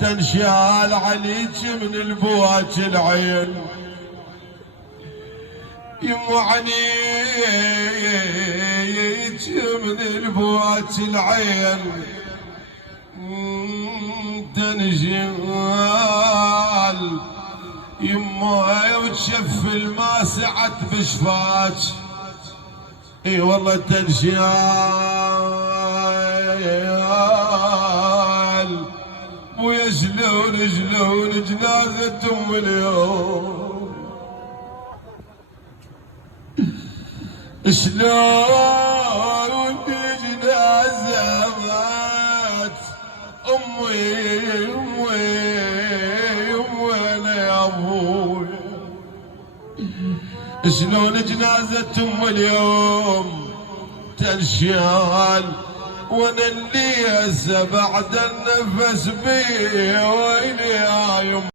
تنشال عليك من البواج العين يمو عليك من البواج العين تنشال يمو وتشف الماء سعت بشفاك اي والله تنشال ويا شلون جنازة ام اليوم شلون جنازة مات امي انا يا ابوي شلون جنازة ام اليوم تنشال وانا اللي هسه بعد النفس بي